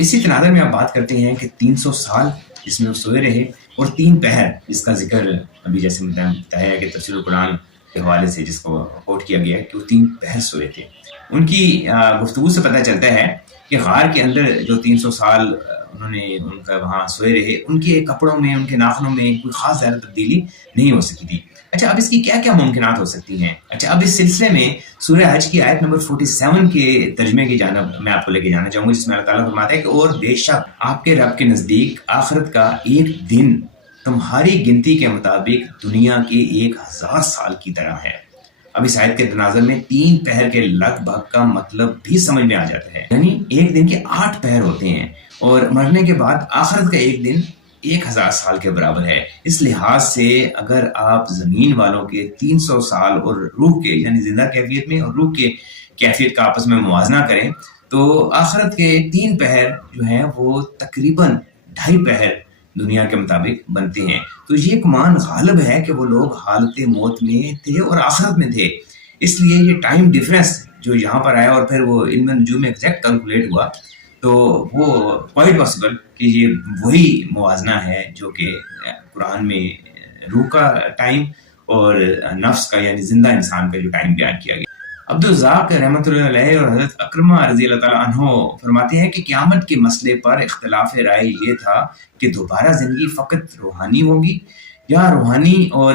اسی تناظر میں آپ بات کرتے ہیں کہ 300 سال جس میں وہ سوئے رہے اور 3 پہر جس کا ذکر ابھی جیسے بتایا کہ تفسیر القرآن کے حوالے سے جس کو کوٹ کیا گیا ہے کہ وہ 3 پہر سوئے تھے. ان کی گفتگو سے پتہ چلتا ہے کہ غار کے اندر جو 300 سال انہوں نے ان کا وہاں سوئے رہے، ان کے کپڑوں میں، ان کے ناخنوں میں کوئی خاص زیادہ تبدیلی نہیں ہو سکی تھی. اچھا اب اس کی کیا کیا ممکنات ہو سکتی ہیں؟ اچھا اب اس سلسلے میں سورہ حج کی آیت نمبر 47 کے ترجمے کی جانب میں آپ کو لے کے جانا چاہوں گا، جس میں اللہ تعالیٰ فرماتا ہے کہ اور بے شک آپ کے رب کے نزدیک آخرت کا ایک دن تمہاری گنتی کے مطابق دنیا کے 1000 سال کی طرح ہے. اب اس آیت کے تناظر میں 3 پہر کے لگ بھگ کا مطلب بھی سمجھ میں آ جاتا ہے، یعنی ایک دن کے 8 پہر ہوتے ہیں اور مرنے کے بعد آخرت کا ایک دن 1000 سال کے برابر ہے. اس لحاظ سے اگر آپ زمین والوں کے 300 سال اور روح کے یعنی زندہ کیفیت میں اور روح کے کیفیت کا آپس میں موازنہ کریں تو آخرت کے 3 پہر جو ہیں وہ تقریباً 2.5 پہر دنیا کے مطابق بنتے ہیں. تو یہ گمان غالب ہے کہ وہ لوگ حالت موت میں تھے اور آخرت میں تھے، اس لیے یہ ٹائم ڈیفرنس جو یہاں پر آیا اور پھر وہ علم نجوم میں ایگزیکٹ کیلکولیٹ ہوا تو وہ کوائٹ پاسبل کہ یہ وہی موازنہ ہے جو کہ قرآن میں روح کا ٹائم اور نفس کا یعنی زندہ انسان کا جو ٹائم بیان کیا گیا. عبدالرزاق رحمۃ اللہ علیہ اور حضرت اکرمہ رضی اللہ تعالیٰ عنہ فرماتے ہیں کہ قیامت کے مسئلے پر اختلاف رائے یہ تھا کہ دوبارہ زندگی فقط روحانی ہوگی یا روحانی اور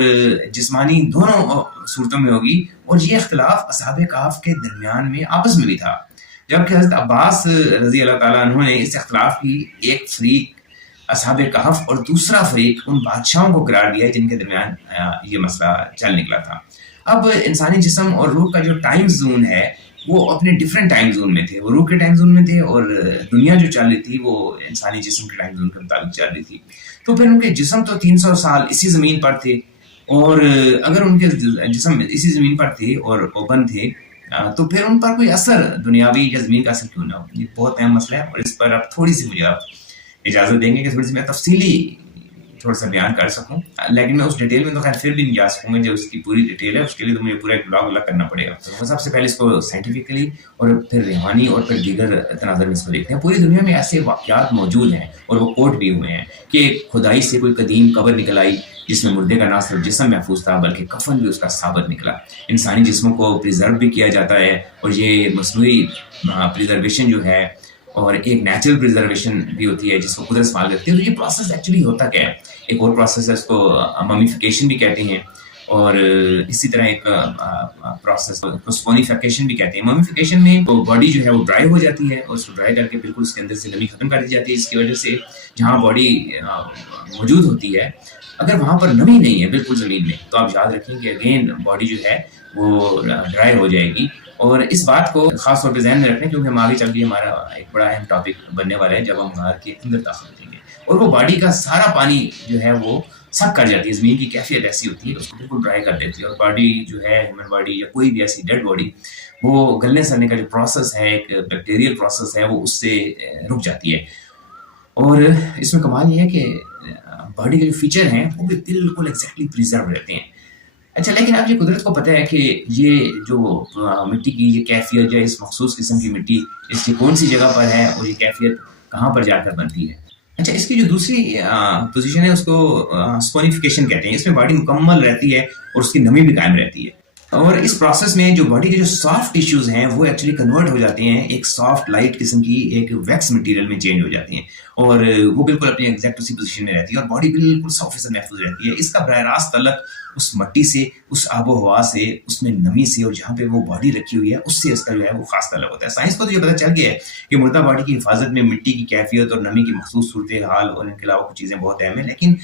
جسمانی دونوں صورتوں میں ہوگی، اور یہ اختلاف اصحاب کہف کے درمیان میں آپس میں بھی تھا، جبکہ حضرت عباس رضی اللہ تعالیٰ عنہ نے اس اختلاف کی ایک فریق اصحاب کہف اور دوسرا فریق ان بادشاہوں کو قرار دیا جن کے درمیان یہ مسئلہ چل نکلا تھا. اب انسانی جسم اور روح کا جو ٹائم زون ہے وہ اپنے ڈیفرنٹ ٹائم زون میں تھے، وہ روح کے ٹائم زون میں تھے اور دنیا جو چل رہی تھی وہ انسانی جسم کے ٹائم زون کے مطابق چل رہی تھی. تو پھر ان کے جسم تو 300 سال اسی زمین پر تھے، اور اگر ان کے جسم اسی زمین پر تھے اور اوپن تھے تو پھر ان پر کوئی اثر دنیاوی یا زمین کا اثر کیوں نہ ہو. یہ بہت اہم مسئلہ ہے اور اس پر آپ تھوڑی سی مجھے آپ اجازت دیں گے کہ تھوڑی سی میں تفصیلی تھوڑا سا بیان کر سکوں، لیکن میں اس ڈیٹیل میں تو خیر پھر بھی نہیں جا سکوں گا. جو اس کی پوری ڈیٹیل ہے اس کے لیے تو مجھے پورا ایک بلاگ الگ کرنا پڑے گا. تو سب سے پہلے اس کو سائنٹیفکلی اور پھر روحانی اور پھر دیگر تناظر میں اس کو دیکھتے ہیں. پوری دنیا میں ایسے واقعات موجود ہیں اور وہ کوٹ بھی ہوئے ہیں کہ کھدائی سے کوئی قدیم قبر نکل آئی جس میں مردے کا نہ صرف جسم محفوظ تھا بلکہ کفن بھی اس کا ثابت نکلا. انسانی جسموں کو پریزرو بھی کیا جاتا ہے اور یہ مصنوعی پریزرویشن جو ہے اور ایک نیچرل پریزرویشن بھی ہوتی ہے جس کو قدرت استعمال کرتی ہے. تو یہ پروسیس ایکچولی ہوتا کیا ہے؟ ایک اور پروسیس ہے، اس کو ممیفیکیشن بھی کہتے ہیں، اور اسی طرح ایک پروسیس کو سپونیفیکیشن بھی کہتے ہیں. ممیفیکیشن میں باڈی جو ہے وہ ڈرائی ہو جاتی ہے اور اس کو ڈرائی کر کے بالکل اس کے اندر سے نمی ختم کر دی جاتی ہے. اس کی وجہ سے جہاں باڈی موجود ہوتی ہے اگر وہاں پر نمی نہیں ہے بالکل زمین میں تو آپ یاد رکھیں کہ اگین باڈی جو ہے وہ ڈرائی ہو جائے گی. اور اس بات کو خاص طور پہ ذہن میں رکھیں کیونکہ ہم آگے چل کے ہمارا ایک بڑا اہم ٹاپک بننے والا ہے جب ہم غار کے اندر داخل ہویں گے، اور وہ باڈی کا سارا پانی جو ہے وہ سک کر جاتی ہے. زمین کی کیفیت ایسی ہوتی ہے اس کو بالکل ڈرائی کر دیتی ہے، اور باڈی جو ہے ہیومن باڈی یا کوئی بھی ایسی ڈیڈ باڈی وہ گلنے سڑنے کا جو پروسیس ہے، ایک بیکٹیریل پروسیس ہے، وہ اس سے رک جاتی ہے. اور اس میں کمال یہ ہے کہ باڈی کے جو فیچر ہیں وہ بھی بالکل ایگزیکٹلی پریزرو رہتے ہیں. اچھا لیکن اب یہ قدرت کو پتہ ہے کہ یہ جو مٹی کی یہ کیفیت جو ہے اس مخصوص قسم کی مٹی اس کی کون سی جگہ پر ہے اور یہ کیفیت کہاں پر جا کر بنتی ہے. اچھا اس کی جو دوسری پوزیشن ہے اس کو سپونیفیکیشن کہتے ہیں. اس میں باڈی مکمل رہتی ہے اور اس کی نمی بھی قائم رہتی ہے، اور اس پروسیس میں جو باڈی کے جو سافٹ ٹیشوز ہیں وہ ایکچولی کنورٹ ہو جاتے ہیں ایک سافٹ لائٹ قسم کی ایک ویکس مٹیریل میں چینج ہو جاتی ہیں، اور وہ بالکل اپنی ایگزیکٹ اسی پوزیشن میں رہتی ہے اور باڈی بالکل 100% محفوظ رہتی ہے. اس کا براہ راست تعلق اس مٹی سے، اس آب و ہوا سے، اس میں نمی سے، اور جہاں پہ وہ باڈی رکھی ہوئی ہے اس سے اس کا جو ہے وہ خاص تعلق ہوتا ہے. سائنس کو تو یہ پتہ چل گیا ہے کہ مردہ باڈی کی حفاظت میں مٹی کی کیفیت اور نمی کی مخصوص صورتحال اور ان کے علاوہ کچھ چیزیں بہت اہم ہیں، لیکن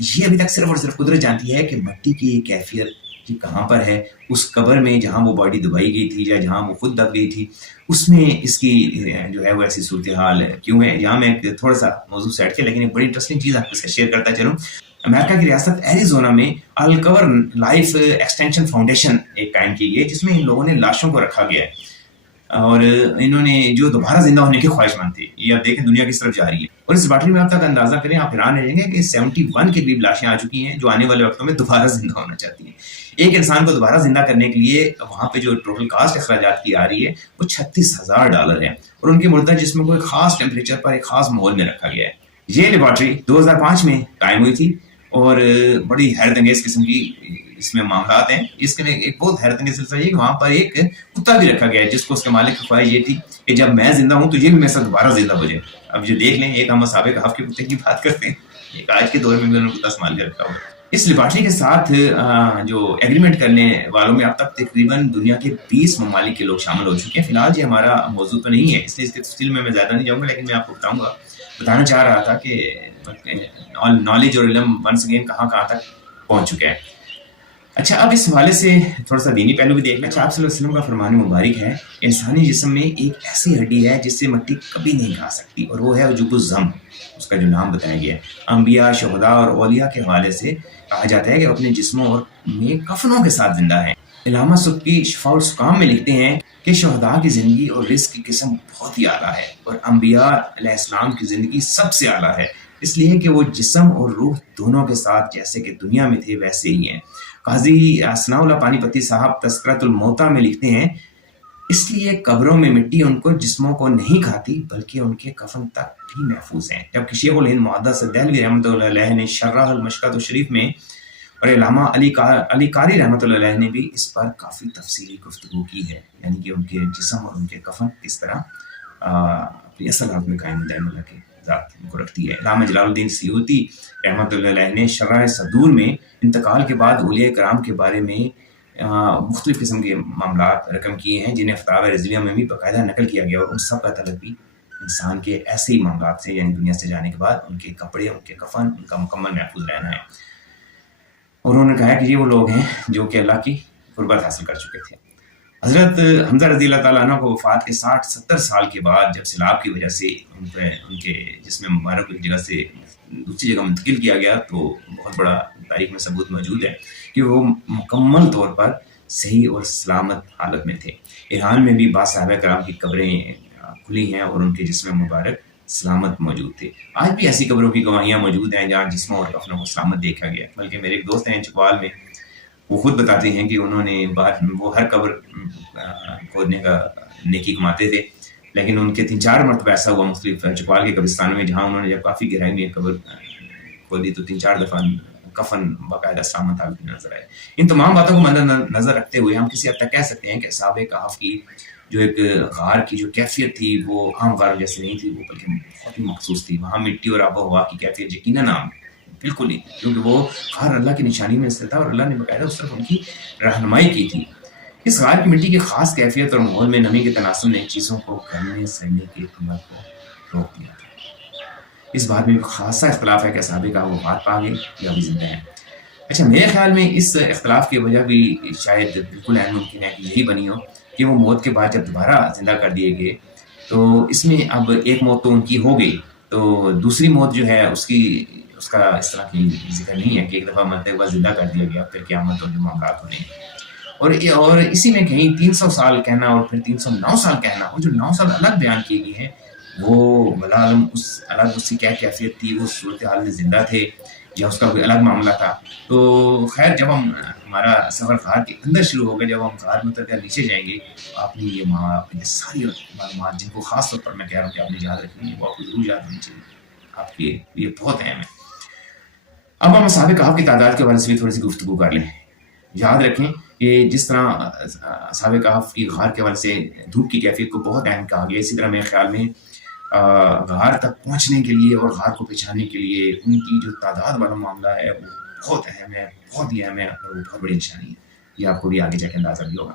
یہ ابھی تک صرف اور صرف قدرت جانتی ہے کہ مٹی کی یہ کیفیت کہاں پر ہے. اس قبر میں جہاں وہ باڈی دبائی گئی تھی یا جہاں وہ خود دب گئی تھی اس میں اس کی جو ہے وہ ایسی صورتحال کیوں ہے. یہاں میں ایک تھوڑا سا موضوع سیٹ کیا لیکن ایک بڑی انٹرسٹنگ چیز آپ کے ساتھ شیئر کرتا چلوں. امریکہ کی ریاست ایریزونا میں الکور لائف ایکسٹینشن فاؤنڈیشن ایک قائم کی گئی ہے جس میں ان لوگوں نے لاشوں کو رکھا گیا ہے. اور انہوں نے جو دوبارہ زندہ ہونے کے خواہشمند تھے. یہ آپ دیکھیں دنیا کس طرف جا رہی ہے. اور اس لاٹری میں آپ تک اندازہ کریں, آپ حیران رہ جائیں گے کہ 71 کے قریب لاشیں آ چکی ہیں جو آنے والے وقتوں میں دوبارہ زندہ ہونا چاہتی ہیں. ایک انسان کو دوبارہ زندہ کرنے کے لیے وہاں پہ جو ٹوٹل کاسٹ اخراجات کی آ رہی ہے وہ $36,000 ہے, اور ان کے مردہ جسم کو ایک خاص ٹیمپریچر پر ایک خاص ماحول میں رکھا گیا ہے. یہ لیبارٹری 2005 میں قائم ہوئی تھی اور بڑی حیرت انگیز قسم کی اس میں معاملات ہیں. اس کے ایک بہت حیرت انگیز سلسلہ یہ کہ وہاں پر ایک کتا بھی رکھا گیا ہے جس کو اس کے مالک کی خواہش یہ تھی کہ جب میں زندہ ہوں تو یہ بھی میرے ساتھ دوبارہ زندہ ہو جائے. اب جو دیکھ لیں, ایک ہم اصحاب کہف کے کتے کی بات کرتے ہیں, ایک آج کے دور میں بھی انہوں نے کتا سنبھال کے رکھا ہوا. اس لیبارٹری کے ساتھ جو ایگریمنٹ کرنے والوں میں اب تک تقریباً دنیا کے 20 ممالک کے لوگ شامل ہو چکے ہیں. فی الحال یہ ہمارا موضوع تو نہیں ہے, اس لیے اس کے تفصیل میں زیادہ نہیں جاؤں گا, لیکن میں آپ کو بتانا چاہ رہا تھا کہ نالج اور علم ونس اگین کہاں تک پہنچ چکا ہے. اچھا, اب اس حوالے سے تھوڑا سا دینی پہلو بھی دیکھ لیں. اچھا, آپ صلی اللہ علیہ وسلم کا فرمان مبارک ہے, انسانی جسم میں ایک ایسی ہڈی ہے جس سے مٹی کبھی نہیں کھا سکتی, اور وہ ہے عجوب الضم. اس کا جو نام بتایا گیا ہے, انبیاء, شہداء اور اولیاء کے حوالے سے کہا جاتا ہے کہ اپنے جسموں اور میں کفنوں کے ساتھ زندہ ہیں. علامہ سبکی شفاء السقام میں لکھتے ہیں کہ شہداء کی زندگی اور رزق کی قسم بہت ہی اعلیٰ ہے, اور انبیاء علیہ السلام کی زندگی سب سے اعلیٰ ہے, اس لیے کہ وہ جسم اور روح دونوں کے ساتھ جیسے کہ دنیا میں تھے ویسے ہی ہیں. قاضی ثناء اللہ پانی پتی صاحب تذکرۃ الموتیٰ میں لکھتے ہیں, اس لیے قبروں میں مٹی ان کو جسموں کو نہیں کھاتی بلکہ ان کے کفن تک بھی محفوظ ہیں. جبکہ شیخ الہند محدث دہلوی رحمۃ اللہ علیہ نے شرح المشکات الشریف میں, اور علامہ علی قاری رحمۃ اللہ علیہ نے بھی اس پر کافی تفصیلی گفتگو کی ہے, یعنی کہ ان کے جسم اور ان کے کفن کس طرح اپنی اصل حالت میں قائم دائم اللہ کے ذات کو رکھتی ہے. علامہ جلال الدین سیوطی رحمۃ اللہ علیہ نے شرح صدور میں انتقال کے بعد اولیاء کرام کے بارے میں مختلف قسم کے معاملات رقم کیے ہیں جنہیں فتاوی رضویہ میں بھی باقاعدہ نقل کیا گیا, اور ان سب کا تعلق بھی انسان کے ایسے ہی معاملات سے, یعنی دنیا سے جانے کے بعد ان کے کپڑے, ان کے کفن, ان کا مکمل محفوظ رہنا ہے. اور انہوں نے کہا کہ یہ وہ لوگ ہیں جو کہ اللہ کی قربت حاصل کر چکے تھے. حضرت حمزہ رضی اللہ تعالیٰ عنہ کو وفات کے 60-70 سال کے بعد جب سیلاب کی وجہ سے ان کے جسم مبارک کو ایک جگہ سے دوسری جگہ منتقل کیا گیا, تو بہت بڑا تاریخ میں ثبوت موجود ہے کہ وہ مکمل طور پر صحیح اور سلامت حالت میں تھے. ایران میں بھی بعض صحابہ کرام کی قبریں کھلی ہیں اور ان کے جسم مبارک سلامت موجود تھے. آج بھی ایسی قبروں کی گواہیاں موجود ہیں جہاں جسموں اور کفنوں کو سلامت دیکھا گیا. بلکہ میرے ایک دوست ہیں چکوال میں, وہ خود بتاتے ہیں کہ انہوں نے وہ ہر قبر کھودنے کا نیکی کماتے تھے, لیکن ان کے 3-4 مرتبہ ایسا ہوا مختلف چکوال کے قبرستانوں میں, جہاں انہوں نے جب کافی گہرائی میں قبر کھودی تو 3-4 دفعہ کفن باقاعدہ سلامت حالت میں نظر آئے. ان تمام باتوں کو مد نظر رکھتے ہوئے ہم کسی حد تک کہہ سکتے ہیں کہ اصحاب کہف کی جو ایک غار کی جو کیفیت تھی وہ عام غاروں جیسی نہیں تھی, وہ بلکہ بہت ہی مخصوص تھی. وہاں مٹی اور آب و ہوا کی کیفیت یقیناً عام بالکل نہیں, کیونکہ وہ غار اللہ کی نشانی میں سے تھا اور اللہ نے باقاعدہ اس طرف ان کی رہنمائی کی تھی. اس غار کی مٹی کی خاص کیفیت اور ماحول میں نمی کے تناسب نے چیزوں کو کرنے سہنے کے عمل کو روک دیا تھا. اس بات میں خاصا اختلاف ہے کہ اصحاب کہف وفات پا گئے یا بھی زندہ ہیں. اچھا, میرے خیال میں اس اختلاف کی وجہ بھی شاید بالکل عین ممکن ہے کہ یہی بنی ہو کہ وہ موت کے بعد جب دوبارہ زندہ کر دیے گئے تو اس میں اب ایک موت تو ان کی ہو گئی, تو دوسری موت جو ہے اس کا اس طرح کی ذکر نہیں ہے کہ ایک دفعہ مرتے کے بعد زندہ کر دیا گیا پھر قیامت اور جو معاملات ہونے ہیں. اور اسی میں کہیں 300 سال کہنا اور پھر 309 سال کہنا, وہ جو 9 سال الگ بیان کیے گئے ہیں وہ بلا عالم اس الگ اس کی کیا کیفیت تھی, وہ صورتحال میں زندہ تھے یا اس کا کوئی الگ معاملہ تھا. تو خیر, جب ہمارا سفر غار کے اندر شروع ہوگا, جب ہم غار میں اتر کر نیچے جائیں گے, آپ نے یہ ساری معلومات جن کو خاص طور پر میں کہہ رہا ہوں کہ آپ نے یاد رکھنی ہے, وہ آپ کو ضرور یاد ہونی چاہیے, آپ کے یہ بہت اہم ہے. اب ہم اصحاب کہف کی تعداد کے بارے سے بھی تھوڑی سی گفتگو کر لیں. یاد رکھیں کہ جس طرح اصحاب کہف کی غار کے حوالے سے دھوپ کی کیفیت کو بہت اہم کہا گیا, اسی طرح میرے خیال میں غار تک پہنچنے کے لیے اور غار کو پہچاننے کے لیے ان کی جو تعداد والا معاملہ ہے وہ بہت اہم ہے, بہت ہی اہم ہے, اور وہ بہت بڑی نشانی ہے. یہ آپ کو بھی آگے جا کے اندازہ بھی ہوگا.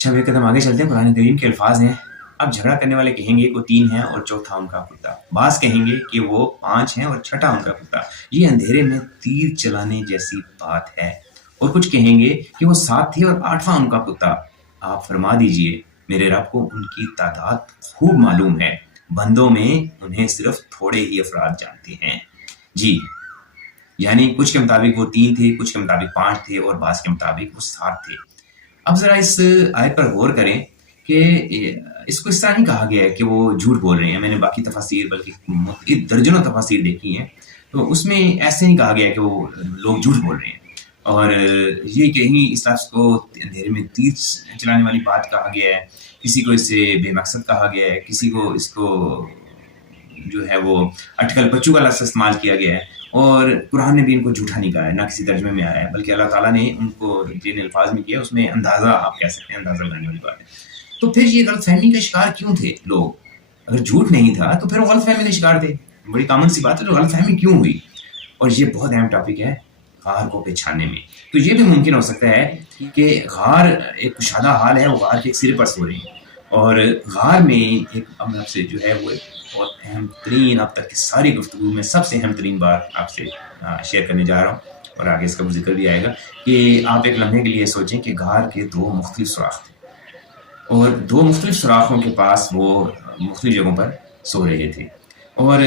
اچھا, ایک قدم آگے چلتے ہیں. قرآن کریم کے الفاظ ہیں, اب جھگڑا کرنے والے کہیں گے وہ 3 ہیں اور چوتھا ان کا کتا. بعض کہیں گے کہ وہ 5 ہیں اور چھٹا ان کا کتا. یہ اندھیرے میں تیر چلانے جیسی بات ہے. اور کچھ کہیں گے کہ وہ 7 تھے اور 8واں ان کا کتا. آپ فرما دیجئے میرے رب کو ان کی تعداد خوب معلوم ہے, بندوں میں انہیں صرف تھوڑے ہی افراد جانتے ہیں. جی, یعنی کچھ کے مطابق وہ 3 تھے, کچھ کے مطابق 5 تھے اور بعض کے مطابق وہ 7 تھے. اب ذرا اس آیت پر غور کریں کہ اس کو اس طرح نہیں کہا گیا ہے کہ وہ جھوٹ بول رہے ہیں. میں نے باقی تفاسیر بلکہ درجنوں تفاسیر دیکھی ہیں, تو اس میں ایسے نہیں کہا گیا کہ وہ لوگ جھوٹ بول رہے ہیں. اور یہ کہیں اس لفظ کو اندھیرے میں تیر چلانے والی بات کہا گیا ہے, کسی کو اس سے بے مقصد کہا گیا ہے, کسی کو اس کو جو ہے وہ اٹکل بچوں کا لفظ استعمال کیا گیا ہے. اور قرآن نے بھی ان کو جھوٹا نہیں کہا ہے, نہ کسی ترجمے میں آیا ہے, بلکہ اللہ تعالیٰ نے ان کو جن الفاظ میں کیا اس میں اندازہ آپ کہہ سکتے ہیں, اندازہ لگانے والی بات ہے. تو پھر یہ غلط فہمی کا شکار کیوں تھے لوگ؟ اگر جھوٹ نہیں تھا تو پھر وہ غلط فہمی کا شکار تھے. بڑی کامن سی بات ہے, تو غلط فہمی کیوں ہوئی؟ اور یہ بہت اہم ٹاپک ہے غار کو پہچاننے میں. تو یہ بھی ممکن ہو سکتا ہے کہ غار ایک کشادہ حال ہے, وہ غار کے ایک سرے پر سو رہے ہیں, اور غار میں ایک اب سے جو ہے وہ بہت اہم ترین, اب تک کی ساری گفتگو میں سب سے اہم ترین بات آپ سے شیئر کرنے جا رہا ہوں, اور آگے اس کا ذکر بھی آئے گا, کہ آپ ایک لمحے کے لیے سوچیں کہ غار کے 2 مختلف سوراخ تھے, اور 2 مختلف سوراخوں کے پاس وہ مختلف جگہوں پر سو رہے تھے. اور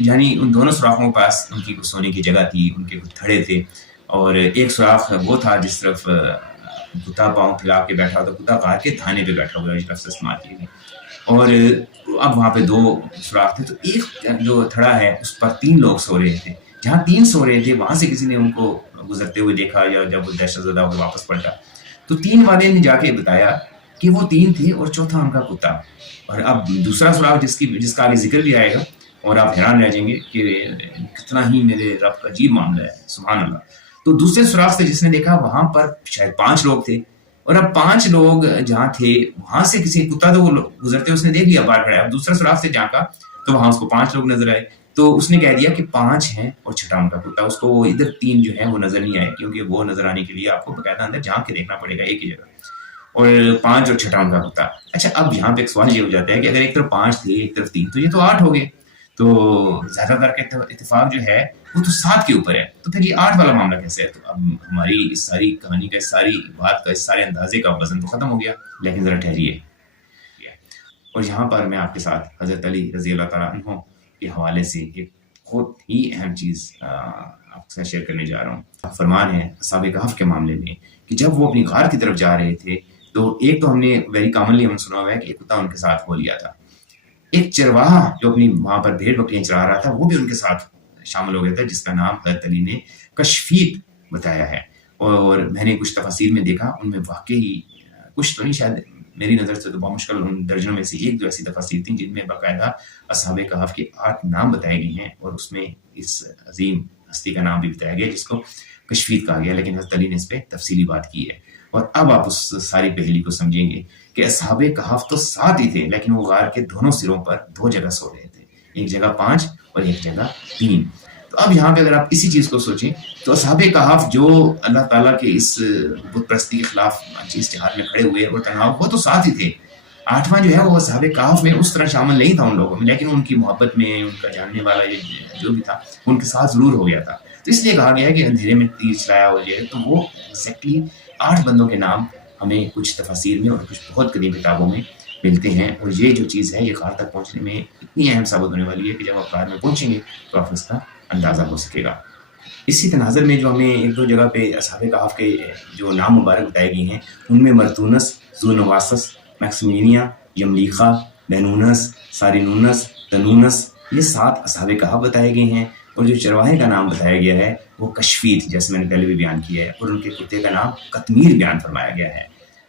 یعنی ان دونوں سوراخوں کے پاس ان کی سونے کی جگہ تھی, ان کے کچھ تھڑے تھے. اور ایک سوراخ وہ تھا جس طرف کتا پاؤں پھیلا کے بیٹھا ہوا تھا, کتا غار کے دھانے پہ بیٹھا ہوا, اس لفظ استعمال کیے گئے. اور اب وہاں پہ 2 سوراخ تھے, تو ایک جو تھڑا ہے اس پر 3 لوگ سو رہے تھے. جہاں 3 سو رہے تھے وہاں سے کسی نے ان کو گزرتے ہوئے دیکھا, یا جب وہ دہشت زدہ ہو کے واپس پلٹا تو 3 والے نے جا کے بتایا کہ وہ 3 تھے اور چوتھا ان کا کتا. اور اب دوسرا سوراخ جس کا آگے ذکر بھی آئے گا, اور آپ حیران رہ جائیں گے کہ کتنا ہی میرے رب کا عجیب معاملہ ہے, سبحان اللہ. تو دوسرے سوراخ سے جس نے دیکھا وہاں پر شاید 5 لوگ تھے, اور اب 5 لوگ جہاں تھے وہاں سے کسی کتا تو وہ گزرتے اس نے دیکھ لیا باہر کھڑا ہے. اب دوسرا سوراخ سے جھانکا تو وہاں اس کو 5 لوگ نظر آئے, تو اس نے کہہ دیا کہ 5 ہیں اور چھٹا ان کا کتا. اس کو ادھر 3 جو ہیں وہ نظر نہیں آئے, کیونکہ وہ نظر آنے کے لیے آپ کو باقاعدہ اندر جھانک کے دیکھنا پڑے گا ایک ہی جگہ, اور 5 اور چھٹا ان کا کتا. اچھا, اب یہاں پہ ایک سوال یہ ہو جاتا ہے کہ اگر ایک طرف 5 تھے ایک طرف 3, تو یہ تو 8 ہو گئے. تو زیادہ تر کا اتفاق جو ہے وہ تو 7 کے اوپر ہے, تو پھر یہ 8 والا معاملہ کیسے ہے؟ تو اب ہماری اس ساری کہانی کا, اس ساری بات کا, اس سارے اندازے کا وزن تو ختم ہو گیا. لیکن ذرا ٹھہریے, اور یہاں پر میں آپ کے ساتھ حضرت علی رضی اللہ تعالیٰ عنہ کے حوالے سے ایک بہت ہی اہم چیز آپ کے ساتھ شیئر کرنے جا رہا ہوں. فرمان ہے اصحاب کہف کے معاملے میں کہ جب وہ اپنی غار کی طرف جا رہے تھے, تو ایک تو ہم نے ویری کامنلی ہم سنا ہوا ہے کہ ایک کتا ان کے ساتھ ہو لیا تھا. ایک چرواہا جو اپنی وہاں پر بھیڑ بکریاں چرا رہا تھا وہ بھی ان کے ساتھ شامل ہو گیا تھا, جس کا نام حضرت علی نے کشفیت بتایا ہے. اور میں نے کچھ تفاسیر میں دیکھا, ان میں واقعی کچھ تو نہیں, شاید میری نظر سے تو بہت مشکل ان درجنوں میں سے 1-2 ایسی تفاسیر تھیں جن میں باقاعدہ اصحاب کہف کے 8 نام بتائے گئے ہیں, اور اس میں اس عظیم ہستی کا نام بھی بتایا گیا جس کو کشفیت کہا گیا. لیکن حضرت علی نے اس پہ تفصیلی بات کی ہے, اور اب آپ اس ساری پہلی کو سمجھیں گے کہ اصحاب کہف تو 7 ہی تھے, لیکن وہ غار کے دونوں سروں پر 2 جگہ سو رہے تھے, ایک جگہ 5 اور ایک جگہ 3. تو اب یہاں پہ اگر آپ اسی چیز کو سوچیں تو اصحاب کہف جو اللہ تعالیٰ کے اس بت پرستی کے خلاف جس جہاد میں کھڑے ہوئے اور تنہا, وہ تو 7 ہی تھے. 8واں جو ہے وہ اصحاب کہف میں اس طرح شامل نہیں تھا ان لوگوں میں, لیکن ان کی محبت میں ان کا جاننے والا جو بھی تھا ان کے ساتھ ضرور ہو گیا تھا. تو اس لیے کہا گیا کہ اندھیرے میں تیر چلایا ہو جائے. تو وہ ایگزیکٹلی 8 بندوں کے نام ہمیں کچھ تفاسیر میں اور کچھ بہت قدیم کتابوں میں ملتے ہیں, اور یہ جو چیز ہے یہ غار تک پہنچنے میں اتنی اہم ثابت ہونے والی ہے کہ جب آپ غار میں پہنچیں گے تو آپ اس کا اندازہ ہو سکے گا. اسی تناظر میں جو ہمیں 1-2 جگہ پہ اصحاب کہف کے جو نام مبارک بتائے گئے ہیں, ان میں مرتونس, ذونواسس, میکسمینیا, یملیخا, بینونس, سارینونس, تنونس, یہ 7 اصحاب کہف بتائے گئے ہیں. اور جو چرواہے کا نام بتایا گیا ہے وہ کشفیت, جیسے میں نے پہلے بھی بیان کیا ہے, اور ان کے کتے کا نام قطمیر بیان فرمایا گیا ہے.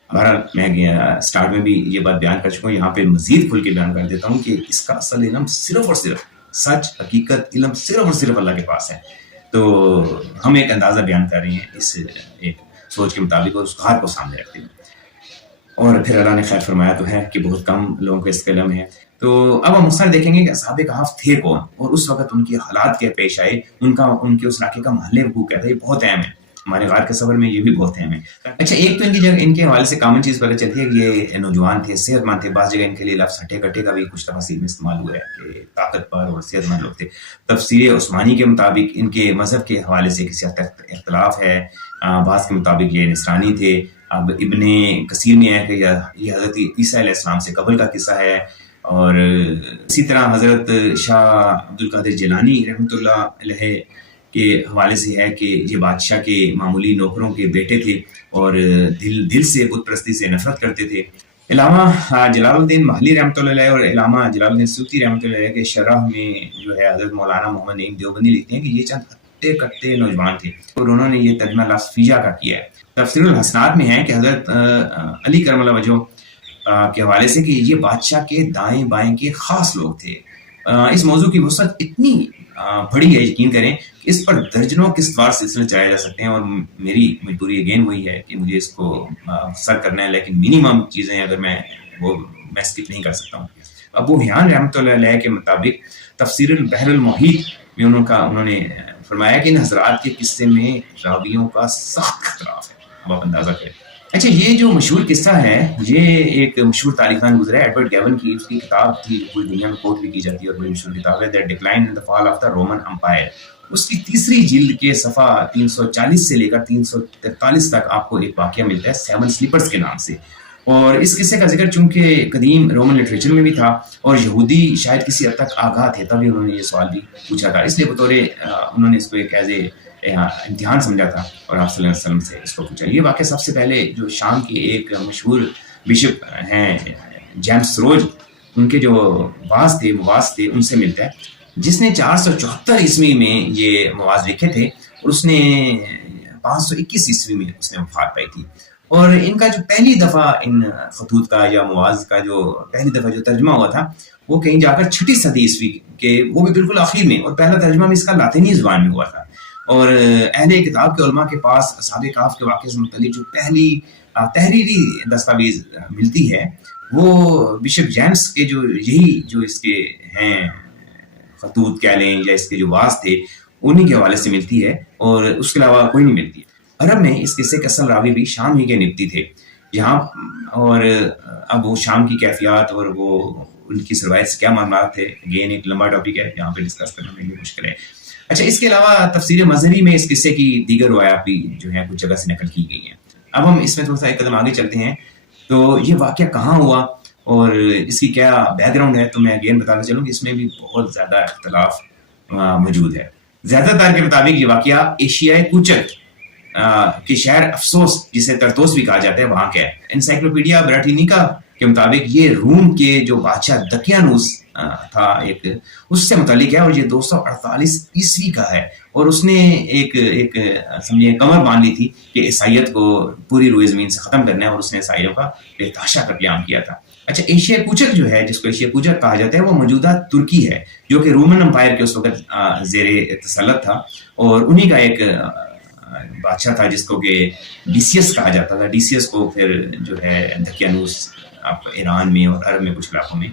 بہرحال میں اسٹارٹ میں بھی یہ بات بیان کر چکا ہوں, یہاں پہ مزید کھل کے بیان کر دیتا ہوں کہ اس کا اصل علم صرف اور صرف سچ, حقیقت, علم صرف اور صرف اللہ کے پاس ہے. تو ہم ایک اندازہ بیان کر رہے ہیں اس ایک سوچ کے مطابق, اور اس غار کو سامنے رکھتے ہیں. اور پھر اللہ نے خیر فرمایا تو ہے کہ بہت کم لوگوں کو اس کا علم ہے. تو اب ہم مختصر دیکھیں گے کہ اصحاب کہف تھے کون, اور اس وقت ان کے حالات کیا پیش آئے, ان کے اس علاقے کا محل وقوع کیا تھا. یہ بہت اہم ہے, ہمارے غار کے سفر میں یہ بھی بہت اہم ہے. اچھا, ایک تو ان کے حوالے سے کامن چیز پتہ چلتی ہے کہ یہ نوجوان تھے, صحت مند تھے. بعض جگہ ان کے لیے لفظ ہٹے کٹے کا بھی کچھ تفاسیر میں استعمال ہوا ہے کہ طاقت پر اور صحت مند لوگ تھے. تفسیر عثمانی کے مطابق ان کے مذہب کے حوالے سے کسی حد تک اختلاف ہے. بعض کے مطابق یہ نصرانی تھے. اب ابن کثیر میں ہے کہ یہ حضرت عیسیٰ علیہ السلام سے قبل کا قصہ ہے. اور اسی طرح حضرت شاہ عبد القادر جیلانی رحمۃ اللہ علیہ کے حوالے سے ہے کہ یہ بادشاہ کے معمولی نوکروں کے بیٹے تھے اور دل سے بت پرستی سے نفرت کرتے تھے. علامہ جلال الدین محلی رحمۃ اللہ علیہ اور علامہ جلال الدین سیوطی رحمۃ اللہ علیہ کے شرح میں جو ہے حضرت مولانا محمد نعیم دیوبندی لکھتے ہیں کہ یہ چند ہٹے کٹے نوجوان تھے اور انہوں نے یہ ترجمہ لفظ فیجا کا کیا ہے. تفسیر الحسنات میں ہے کہ حضرت علی کرم اللہ وجہ کے حوالے سے کہ یہ بادشاہ کے دائیں بائیں کے خاص لوگ تھے. اس موضوع کی وسعت اتنی بڑی ہے، یقین کریں کہ اس پر درجنوں قسطوار سلسلے چلائے جا سکتے ہیں، اور میری مجبوری اگین وہی ہے کہ مجھے اس کو سر کرنا ہے، لیکن منیمم چیزیں اگر میں اسکپ نہیں کر سکتا ہوں. ابو حیان رحمۃ اللہ علیہ کے مطابق تفسیر البحر المحیط میں انہوں نے فرمایا کہ ان حضرات کے قصے میں راویوں کا سخت اختلاف ہے. اب آپ اندازہ کریں. اچھا، یہ جو مشہور قصہ ہے یہ ایک مشہور تاریخ دان گزرا ہے ایڈورڈ گیون کی، اس کی کتاب تھی، پوری دنیا میں کوٹ بھی کی جاتی ہے اور بڑی مشہور کتاب ہے، the decline and the fall of the Roman empire. اس کی تیسری جلد کے صفحہ 340 سے لے کر 343 تک آپ کو ایک واقعہ ملتا ہے سیون سلیپرز کے نام سے. اور اس قصے کا ذکر چونکہ قدیم رومن لٹریچر میں بھی تھا اور یہودی شاید کسی حد تک آگاہ تھے، تبھی انہوں نے یہ سوال بھی پوچھا تھا، اس لیے بطور انہوں نے اس کو ایک ایز اے امتحان سمجھا تھا اور آپ صلی اللہ علیہ وسلم سے اس کو پوچھا. یہ واقعہ سب سے پہلے جو شام کے ایک مشہور بشپ ہیں جیمس روج، ان کے جو مواز تھے ان سے ملتا ہے، جس نے 474 عیسوی میں یہ مواز لکھے تھے اور اس نے 521 عیسوی میں اس نے وفات پائی تھی. اور ان کا جو پہلی دفعہ ان خطوط کا یا مواز کا جو پہلی دفعہ جو ترجمہ ہوا تھا وہ کہیں جا کر 6 صدی عیسوی کے، وہ بھی بالکل آخر میں، اور پہلا ترجمہ بھی اس کا لاطینی زبان میں ہوا تھا. اور اہل کتاب کے علماء کے پاس اصحاب کہف کے واقعے سے متعلق جو پہلی تحریری دستاویز ملتی ہے وہ بشپ جیمس کے جو اس کے ہیں خطوط کہہ لیں یا اس کے جو واز تھے انہی کے حوالے سے ملتی ہے، اور اس کے علاوہ کوئی نہیں ملتی. عرب میں اس قصے کے اصل راوی بھی شام ہی کے نبطی تھے جہاں، اور اب وہ شام کی کیفیات اور وہ ان کی روایت سے کیا معاملات تھے، اگین ایک لمبا ٹاپک ہے یہاں پہ ڈسکس کرنا میرے لیے مشکل ہے. اچھا، اس کے علاوہ تفسیر مظہری میں اس قصے کی دیگر روایات بھی جو ہیں کچھ جگہ سے نقل کی گئی ہیں. اب ہم اس میں تھوڑا سا ایک قدم آگے چلتے ہیں. تو یہ واقعہ کہاں ہوا اور اس کی کیا بیک گراؤنڈ ہے، تو میں اگین بتانا چلوں کہ اس میں بھی بہت زیادہ اختلاف موجود ہے. زیادہ تر کے مطابق یہ واقعہ ایشیائے کوچک کے شہر افسوس، جسے ترتوس بھی کہا جاتا ہے، وہاں کا ہے. انسائکلوپیڈیا بریٹینیکا کے مطابق یہ روم کے جو بادشاہ دقیانوس تھا ایک، اس سے متعلق ہے، اور یہ 248 عیسوی کا ہے. اور اس نے ایک سمجھے کمر باندھ لی تھی کہ عیسائیت کو پوری روئے زمین سے ختم کرنا ہے، اور اس نے عیسائیوں کا بے تحاشا قتل عام کیا تھا. اچھا، ایشیا کوچک جو ہے، جس کو ایشیا کوچک کہا جاتا ہے، وہ موجودہ ترکی ہے جو کہ رومن امپائر کے اس وقت زیر تسلط تھا، اور انہی کا ایک بادشاہ تھا جس کو کہ ڈیسیس کہا جاتا تھا. ڈیسیس کو پھر جو ہے دقیانوس آپ ایران میں اور عرب میں کچھ علاقوں میں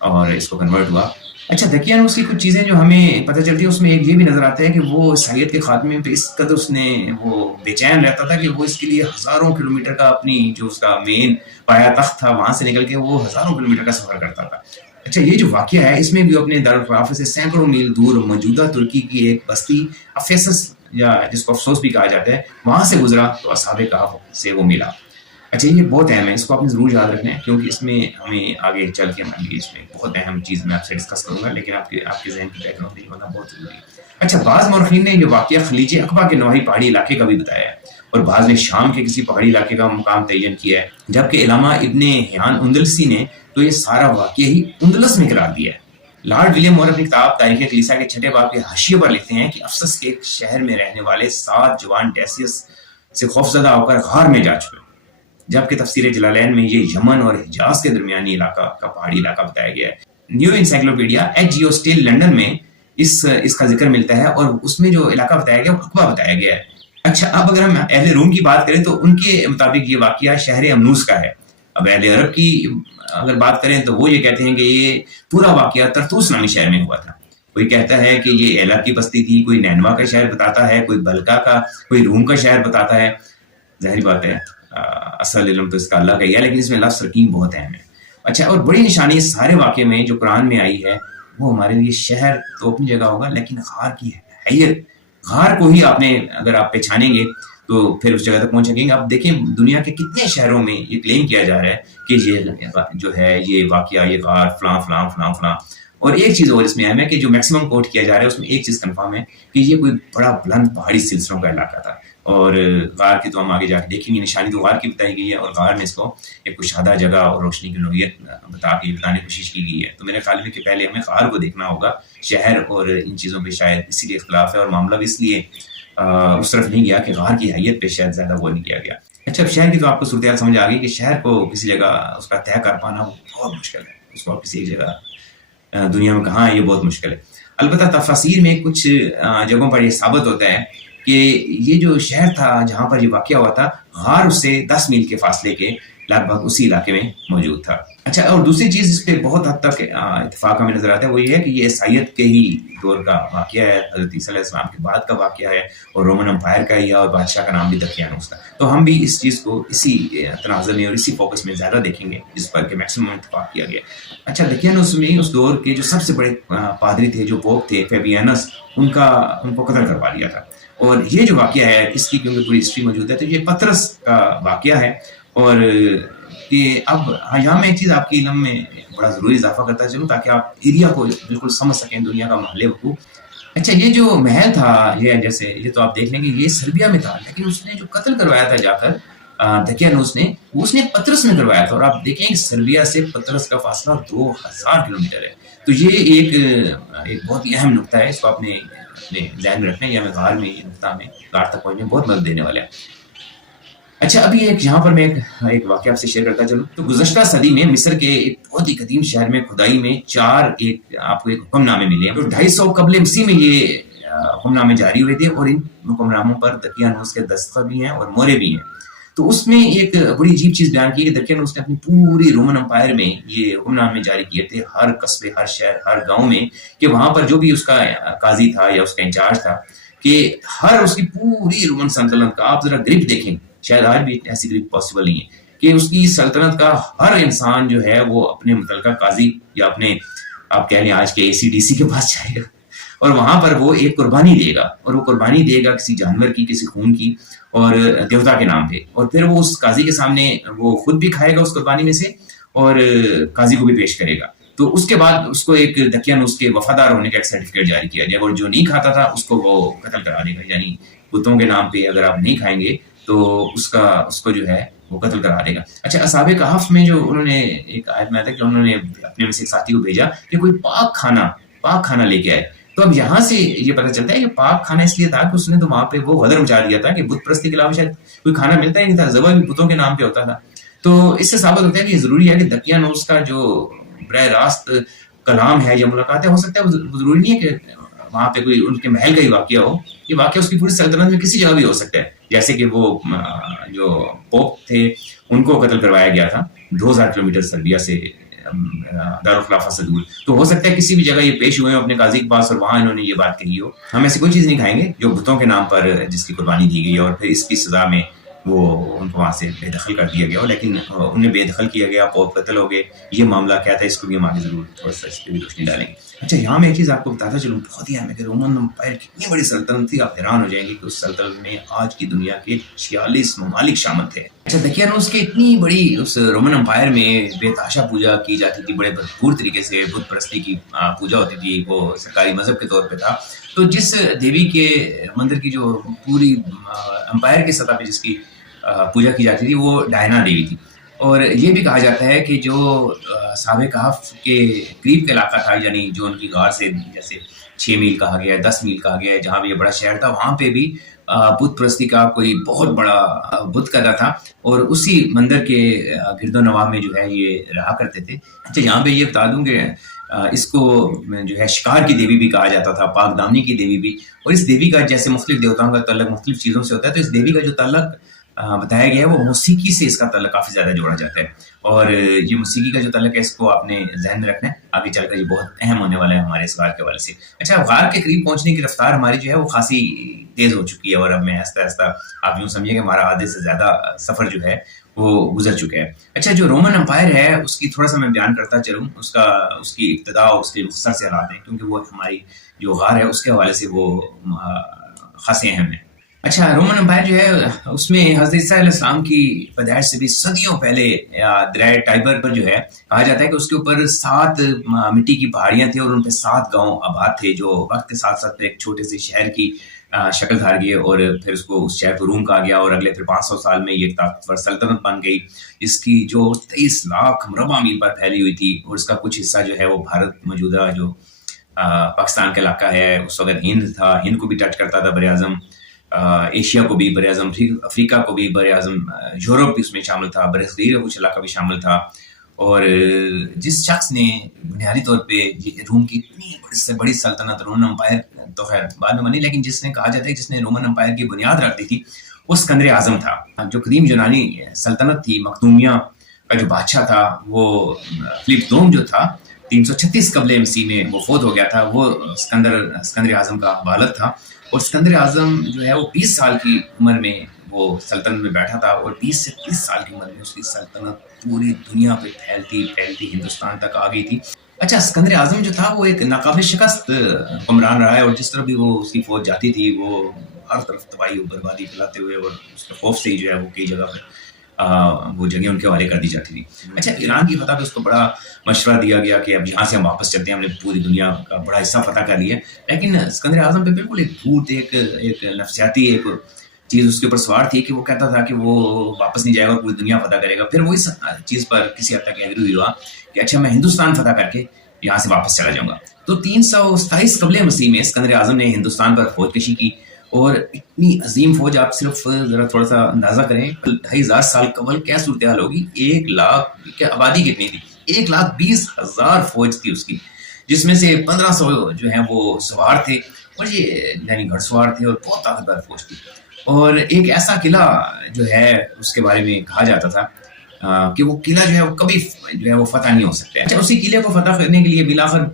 اور اس کو کنورٹ ہوا. اچھا، دقیانوس کی کچھ چیزیں جو ہمیں پتہ چلتی ہیں اس میں ایک یہ بھی نظر آتا ہے کہ وہ عیسائیت کے خاتمے پہ اس قدر اس نے وہ بے چین رہتا تھا کہ وہ اس کے لیے ہزاروں کلومیٹر کا اپنی جو اس کا مین پایا تخت تھا وہاں سے نکل کے وہ ہزاروں کلومیٹر کا سفر کرتا تھا. اچھا، یہ جو واقعہ ہے اس میں بھی اپنے دارالخلافہ سے سینکڑوں میل دور موجودہ ترکی کی ایک بستی افیسس یا جس کو افسوس بھی کہا جاتا ہے وہاں سے گزرا تو اصحاب کہف سے وہ ملا. اچھا، یہ بہت اہم ہے، اس کو آپ نے ضرور یاد رکھنا ہے کیونکہ اس میں ہمیں آگے چل کے ہمارے لیے اس میں بہت اہم چیز میں آپ سے ڈسکس کروں گا، لیکن آپ کے ذہن کی بیک گراؤنڈ ہونا بہت ضروری ہے. اچھا، بعض مورخین نے یہ واقعہ خلیج عقبہ کے نواحی پہاڑی علاقے کا بھی بتایا ہے، اور بعض نے شام کے کسی پہاڑی علاقے کا مقام تعین کیا ہے، جبکہ علامہ ابن حیان اندلسی نے تو یہ سارا واقعہ ہی اندلس میں قرار دیا ہے. لارڈ ولیم مور اپنی کتاب تاریخ کلیسا کے 6 باب کے حاشیے پر لکھتے ہیں کہ افسس کے ایک شہر میں رہنے والے 7 جوان ڈیسیس سے خوفزدہ ہو کر غار میں جا چکے، جبکہ تفسیر جلالین میں یہ یمن اور حجاز کے درمیانی علاقہ کا پہاڑی علاقہ بتایا گیا ہے. نیو انسائکلوپیڈیا ایچ جیو اسٹیل لنڈن میں اس کا ذکر ملتا ہے، اور اس میں جو علاقہ بتایا گیا وہ عقبہ بتایا گیا ہے. اچھا، اب اگر ہم اہل روم کی بات کریں تو ان کے مطابق یہ واقعہ شہر امنوس کا ہے. اب اہل عرب کی اگر بات کریں تو وہ یہ کہتے ہیں کہ یہ پورا واقعہ ترتوس نامی شہر میں ہوا تھا. کوئی کہتا ہے کہ یہ ایلا کی بستی تھی، کوئی نینوا کا شہر بتاتا ہے، کوئی بلکا کا، کوئی روم کا شہر بتاتا ہے. ظاہری بات ہے اصل علم تو اس کا اللہ کا ہی ہے، لیکن اس میں لفظ ترکیب بہت اہم ہے. اچھا، اور بڑی نشانی اس سارے واقعے میں جو قرآن میں آئی ہے وہ ہمارے لیے شہر تو اپنی جگہ ہوگا، لیکن غار کی حیت، غار کو ہی آپ نے اگر آپ پہچانیں گے تو پھر اس جگہ تک پہنچ سکیں گے. اب دیکھیں دنیا کے کتنے شہروں میں یہ کلیم کیا جا رہا ہے کہ یہ جو ہے یہ واقعہ، یہ غار فلاں فلاں فلاں فلاں. اور ایک چیز اور اس میں اہم ہے کہ جو میکسیمم کوٹ کیا جا رہا ہے اس میں ایک چیز کنفرم ہے کہ یہ کوئی بڑا بلند پہاڑی سلسلوں کا علاقہ تھا. اور غار کی تو ہم آگے جا کے دیکھیں گے، نشانی تو غار کی بتائی گئی ہے، اور غار میں اس کو ایک کشادہ جگہ اور روشنی کی نوعیت بتانے کی کوشش کی گئی ہے. تو میرے خیال میں کہ پہلے ہمیں غار کو دیکھنا ہوگا. شہر اور ان چیزوں پہ شاید اسی لیے اختلاف ہے، اور معاملہ بھی اس لیے اس طرف نہیں گیا کہ غار کی حیت پہ شاید زیادہ وہ نہیں کیا گیا. اچھا، اب شہر کی تو آپ کو صورتحال سمجھ آ گئی کہ شہر کو کسی جگہ اس کا طے کر پانا بہت مشکل ہے. اس کو کسی ایک جگہ دنیا میں کہاں ہے، یہ بہت مشکل ہے. البتہ تفاسیر میں کچھ جگہوں پر یہ ثابت ہوتا ہے کہ یہ جو شہر تھا جہاں پر یہ واقعہ ہوا تھا، غار اس سے 10 میل کے فاصلے کے لگ بھگ اسی علاقے میں موجود تھا. اچھا، اور دوسری چیز اس پہ بہت حد تک اتفاق ہمیں نظر آتا ہے، وہ یہ ہے کہ یہ عیسائیت کے ہی دور کا واقعہ ہے، حضرت عیسیٰ علیہ السلام کے بعد کا واقعہ ہے، اور رومن امپائر کا ہی ہے، اور بادشاہ کا نام بھی دقیانوس تھا. تو ہم بھی اس چیز کو اسی تناظر میں اور اسی فوکس میں زیادہ دیکھیں گے جس پر کہ میکسیمم اتفاق کیا گیا. اچھا، دقیانوس میں اس دور کے جو سب سے بڑے پادری تھے، جو پوپ تھے فیبینس، ان کو قتل کروا دیا تھا. اور یہ جو واقعہ ہے اس کی کیونکہ پوری ہسٹری موجود ہے، تو یہ پطرس کا واقعہ ہے. اور کہ اب یہاں میں ایک چیز آپ کے علم میں بڑا ضروری اضافہ کرتا چلوں تاکہ آپ ایریا کو بالکل سمجھ سکیں، دنیا کا محل وقوع. اچھا، یہ جو محل تھا، یہ تو آپ دیکھ لیں گے یہ سربیا میں تھا، لیکن اس نے جو قتل کروایا تھا جا کر دقیانوس نے، اس نے پطرس میں کروایا تھا. اور آپ دیکھیں سربیا سے پطرس کا فاصلہ 2000 کلومیٹر ہے. تو یہ ایک بہت ہی اہم نقطہ ہے، اس کو اپنے ذہن میں رکھنا، یا میں غار میں یہ نقطہ میں غار تک پہنچنے میں بہت مدد دینے والا ہے. اچھا، ابھی یہاں پر میں ایک واقعہ آپ سے شیئر کرتا چلوں. تو گزشتہ صدی میں مصر کے ایک بہت ہی قدیم شہر میں کھدائی میں آپ کو ایک حکم نامے ملے ہیں. تو 250 قبل مسیح میں یہ حکم نامے جاری ہوئے تھے، اور ان حکم ناموں پر دقیانوس کے دستخط بھی ہیں اور مورے بھی ہیں. تو اس میں ایک بڑی عجیب چیز بیان کی کہ دقیانوس نے اپنی پوری رومن امپائر میں یہ حکم نامے جاری کیے تھے، ہر قصبے، ہر شہر، ہر گاؤں میں، کہ وہاں پر جو بھی اس کا قاضی تھا یا اس کا انچارج تھا، کہ ہر اس کی پوری رومن سلطنت کا آپ ذرا گرپ دیکھیں، شاید آج بھی ایسی گرپ پاسبل نہیں ہے، کہ اس کی سلطنت کا ہر انسان جو ہے وہ اپنے متعلقہ قاضی یا اپنے آپ کہہ لیں آج کے ACDC کے پاس جائے گا، اور وہاں پر وہ ایک قربانی دے گا، اور وہ قربانی دے گا کسی جانور کی، کسی خون کی، اور دیوتا کے نام پہ. اور پھر وہ اس قاضی کے سامنے وہ خود بھی کھائے گا اس قربانی میں سے، اور قاضی کو بھی پیش کرے گا. تو اس کے بعد اس کو ایک دقیانوس کے وفادار ہونے کا ایک سرٹیفکیٹ جاری کیا جائے، اور جو نہیں کھاتا تھا اس کو وہ قتل کرا دے گا. یعنی بتوں کے نام پہ اگر آپ نہیں کھائیں گے تو اس کو جو ہے وہ قتل کرا دے گا. اچھا، اصحاب کہف میں جو انہوں نے ایک آیت میں آتا ہے کہ انہوں نے اپنے میں سے ایک ساتھی کو بھیجا کہ کوئی پاک کھانا لے کے آئے. تو اب یہاں سے یہ پتہ چلتا ہے کہ پاک کھانا اس لیے تھا کہ اس نے تو وہاں پہ وہ غدر مچا دیا تھا کہ بت پرستی کے علاوہ شاید کوئی کھانا ملتا ہی نہیں تھا، ذبح بھی بتوں کے نام پہ ہوتا تھا. تو اس سے ثابت ہوتا ہے کہ یہ ضروری ہے کہ دقیانوس کا جو براہ راست کلام ہے یا ملاقات ہے، ہو سکتا ہے وہ ضروری نہیں ہے کہ وہاں پہ کوئی ان کے محل کا ہی واقعہ ہو، یہ واقعہ اس کی پوری سلطنت میں کسی جگہ بھی ہو سکتا ہے. جیسے کہ وہ جو پوپ تھے ان کو قتل کروایا گیا تھا 2000 کلومیٹر سربیا سے دارالخلافہ سے دور. تو ہو سکتا ہے کسی بھی جگہ یہ پیش ہوئے ہوں اپنے قاضی کے پاس، اور وہاں انہوں نے یہ بات کہی ہو. ہم ایسی کوئی چیز نہیں کھائیں گے جو بتوں کے نام پر جس کی قربانی دی گئی، اور پھر اس کی سزا میں وہ ان کو وہاں سے بے دخل کر دیا گیا ہو، لیکن انہیں بے دخل کیا گیا، پوپ قتل ہو گئے. یہ معاملہ کیا تھا، اس کو بھی ہم آگے ضرور تھوڑا سا اس پہ بھی روشنی ڈالیں گے. اچھا، یہاں میں ایک چیز آپ کو بتاتا چلوں بہت ہی اہم ہے کہ رومن امپائر کتنی بڑی سلطنت تھی. آپ حیران ہو جائیں گے کہ اس سلطنت میں آج کی دنیا کے 46 ممالک شامل تھے. اچھا، دقیانوس کے اتنی بڑی اس رومن امپائر میں بے تحاشا پوجا کی جاتی تھی، بڑے بھرپور طریقے سے بت پرستی کی پوجا ہوتی تھی، وہ سرکاری مذہب کے طور پہ تھا. تو جس دیوی کے مندر کی جو پوری امپائر کی سطح پہ جس کی پوجا کی جاتی تھی وہ ڈائنا دیوی تھی. اور یہ بھی کہا جاتا ہے کہ جو اصحاب کہف کے قریب کا علاقہ تھا، یعنی جو ان کی غار سے جیسے 6 میل کہا گیا ہے، 10 میل کہا گیا ہے، جہاں بھی یہ بڑا شہر تھا، وہاں پہ بھی بت پرستی کا کوئی بہت بڑا بت قدا تھا، اور اسی مندر کے گرد و نواح میں جو ہے یہ رہا کرتے تھے. اچھا، یہاں پہ یہ بتا دوں کہ اس کو جو ہے شکار کی دیوی بھی کہا جاتا تھا، پاک دامنی کی دیوی بھی. اور اس دیوی کا جیسے مختلف دیوتاؤں کا تعلق مختلف چیزوں سے ہوتا ہے، تو اس دیوی کا جو تعلق بتایا گیا ہے وہ موسیقی سے اس کا تعلق کافی زیادہ جوڑا جاتا ہے. اور یہ موسیقی کا جو تعلق ہے اس کو آپ نے ذہن میں رکھنا ہے، آگے چل کر یہ بہت اہم ہونے والا ہے ہمارے اس غار کے حوالے سے. اچھا، غار کے قریب پہنچنے کی رفتار ہماری جو ہے وہ خاصی تیز ہو چکی ہے، اور اب میں آہستہ آہستہ آپ یوں سمجھیں کہ ہمارا آدھے سے زیادہ سفر جو ہے وہ گزر چکا ہے. اچھا، جو رومن امپائر ہے اس کی تھوڑا سا میں بیان کرتا چلوں، اس کی ابتدا اور اس کے مختصر سے حالات ہیں، کیونکہ وہ ہماری جو غار ہے اس کے حوالے سے وہ خاصے اہم ہیں. اچھا، رومن امپائر جو ہے اس میں حضرت عیسیٰ علیہ السلام کی پیدائش سے بھی صدیوں پہلے دریائے ٹائبر پر جو ہے کہا جاتا ہے کہ اس کے اوپر 7 مٹی کی پہاڑیاں تھیں، اور ان پہ 7 گاؤں آباد تھے، جو وقت کے ساتھ ساتھ ایک چھوٹے سے شہر کی شکل دھار گئی اور پھر اس کو اس شہر کو روم کہا گیا اور اگلے پھر 500 سال میں یہ ایک طاقتور سلطنت بن گئی جس کی جو 23 لاکھ مربع میل پر پھیلی ہوئی تھی اور اس کا کچھ حصہ جو ہے وہ بھارت موجودہ جو پاکستان کا علاقہ ہے اس وقت ہند تھا، ہند کو بھی ٹچ کرتا تھا بر اعظم، ایشیا کو بھی بر اعظم، افریقہ کو بھی بر اعظم، یورپ بھی اس میں شامل تھا، بر صغیر کا کچھ علاقہ بھی شامل تھا. اور جس شخص نے بنیادی طور پہ یہ روم کی اتنی بڑی سلطنت رومن امپائر تو خیر بعد میں بنی، لیکن جس نے کہا جاتا ہے جس نے رومن امپائر کی بنیاد رکھ دی تھی وہ اسکندر اعظم تھا. جو قدیم یونانی سلطنت تھی، مقدونیہ کا جو بادشاہ تھا وہ فلپ دوم جو تھا 336 قبل مسیح میں وہ فوت ہو گیا تھا. وہ اسکندر اعظم کا والد تھا اور اسکندر اعظم جو ہے وہ 20 سال کی عمر میں وہ سلطنت میں بیٹھا تھا اور 20 سے 30 سال کی عمر میں اس کی سلطنت پوری دنیا پہ پھیلتی ہندوستان تک آ گئی تھی. اچھا، اسکندر اعظم جو تھا وہ ایک ناقابل شکست حکمران رہا ہے اور جس طرح بھی وہ اس کی فوج جاتی تھی وہ ہر طرف تباہی و بربادی پھیلاتے ہوئے اور اس کے خوف سے ہی جو ہے وہ کئی جگہ پہ وہ جگہ ان کے حوالے کر دی جاتی تھی. اچھا، ایران کی فتح پہ اس کو بڑا مشورہ دیا گیا کہ اب یہاں سے ہم واپس چلتے ہیں، ہم نے پوری دنیا کا بڑا حصہ فتح کر لیا. لیکن اسکندر اعظم پہ بالکل ایک بھوت، ایک نفسیاتی ایک چیز اس کے اوپر سوار تھی کہ وہ کہتا تھا کہ وہ واپس نہیں جائے گا اور پوری دنیا فتح کرے گا. پھر وہ اس چیز پر کسی حد تک ایگری ہوا کہ اچھا میں ہندوستان فتح کر کے یہاں سے واپس چلا جاؤں گا. تو 327 قبل مسیح میں اسکندر اعظم نے ہندوستان پر فوج کشی کی اور اتنی عظیم فوج، آپ صرف ذرا تھوڑا سا اندازہ کریں 2500 سال قبل کیا صورتحال ہوگی. 1 لاکھ کی آبادی کتنی تھی؟ 1,20,000 فوج تھی اس کی، جس میں سے 1500 جو ہیں وہ سوار تھے اور یہ یعنی گھڑ سوار تھے اور بہت طاقتور فوج تھی. اور ایک ایسا قلعہ جو ہے اس کے بارے میں کہا جاتا تھا کہ وہ قلعہ جو ہے وہ کبھی جو ہے وہ فتح نہیں ہو سکتا. اچھا، اسی قلعے کو فتح کرنے کے لیے بالآخر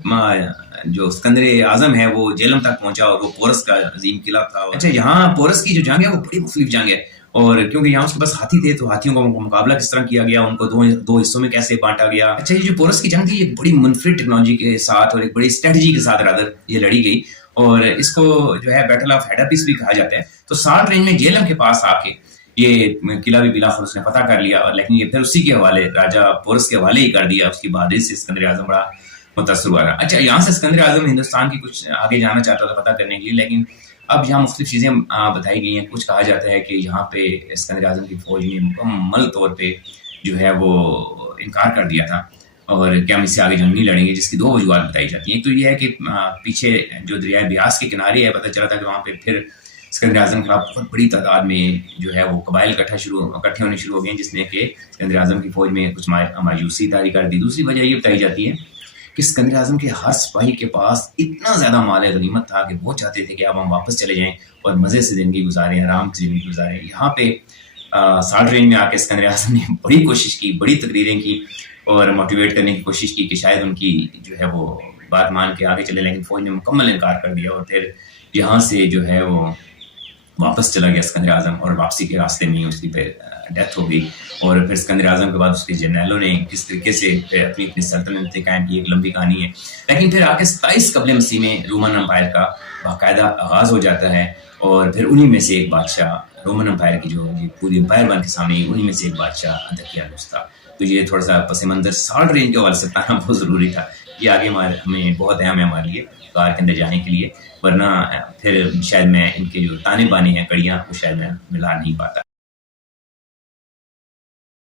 جو اسکندر اعظم ہے وہ جیلم تک پہنچا اور وہ پورس کا عظیم قلعہ تھا. اچھا، یہاں پورس کی جو جنگ ہے وہ بڑی مختلف جنگ ہے اور کیونکہ یہاں اس کے پاس ہاتھی تھے تو ہاتھیوں کا مقابلہ کس طرح کیا گیا، ان کو دو حصوں میں کیسے بانٹا گیا. اچھا، یہ جو پورس کی جنگ تھی یہ بڑی منفرد ٹیکنالوجی کے ساتھ اور ایک بڑی اسٹریٹجی کے ساتھ رادر یہ لڑی گئی اور اس کو جو ہے بیٹل آف ہیڈاپس بھی کہا جاتا ہے. تو سالٹ رینج میں جیلم کے پاس آ کے یہ قلعہ بھی بالآخر اس نے فتح کر لیا اور لیکن یہ پھر اسی کے حوالے راجا پورس کے حوالے ہی کر دیا. اس کی بہادری سے اسکندر اعظم بڑا متاثر ہوا رہا. اچھا، یہاں سے اسکندر اعظم ہندوستان کی کچھ آگے جانا چاہتا تھا فتح کرنے کے لیے، لیکن اب یہاں مختلف چیزیں بتائی گئی ہیں. کچھ کہا جاتا ہے کہ یہاں پہ اسکندر اعظم کی فوج نے مکمل طور پہ جو ہے وہ انکار کر دیا تھا اور کہ ہم اس سے آگے جنگ نہیں لڑیں گے، جس کی 2 وجوہات بتائی جاتی ہیں. ایک تو یہ ہے کہ پیچھے جو دریائے بیاس کے کنارے ہے، پتہ چلا تھا کہ وہاں پہ پھر اسکندر اعظم کے خلاف بہت بڑی تعداد میں جو ہے وہ قبائل اکٹھے ہونے شروع ہو گئے جس نے کہ اسکندر اعظم کی فوج میں کچھ مایوسی طاری کر دی. دوسری وجہ یہ بتائی جاتی ہے کہ اسکندر اعظم کے ہر سپاہی کے پاس اتنا زیادہ مال غنیمت تھا کہ وہ چاہتے تھے کہ اب ہم واپس چلے جائیں اور مزے سے زندگی گزاریں، آرام سے زندگی گزاریں. یہاں پہ سالٹ رینج میں آ کے اسکندر اعظم نے بڑی کوشش کی، بڑی تقریریں کی اور موٹیویٹ کرنے کی کوشش کی کہ شاید ان کی جو ہے وہ بات مان کے آگے چلے، لیکن فوج نے مکمل انکار کر دیا اور پھر یہاں سے جو ہے وہ واپس چلا گیا اسکندر اعظم اور واپسی کے راستے میں اس کی پھر ڈیتھ ہو گئی. اور پھر اسکندر اعظم کے بعد اس کے جرنیلوں نے کس طریقے سے پھر اپنی سلطنت قائم کی، ایک لمبی کہانی ہے. لیکن پھر آ کے 27 قبل مسیح میں رومن امپائر کا باقاعدہ آغاز ہو جاتا ہے اور پھر انہی میں سے ایک بادشاہ رومن امپائر کی جو پوری امپائر بن کے سامنے انہی میں سے ایک بادشاہ انطاکیانوس تھا. تو یہ تھوڑا سا پس منظر سالٹ رینج کے حوالے سے بتانا بہت ضروری تھا. یہ آگے ہمیں بہت اہم ہے ہمارے لیے کار کے اندر جانے کے لیے، ورنہ پھر شاید میں ان کے جو تانے بانے ہیں کڑیاں وہ شاید میں ملا نہیں پاتا.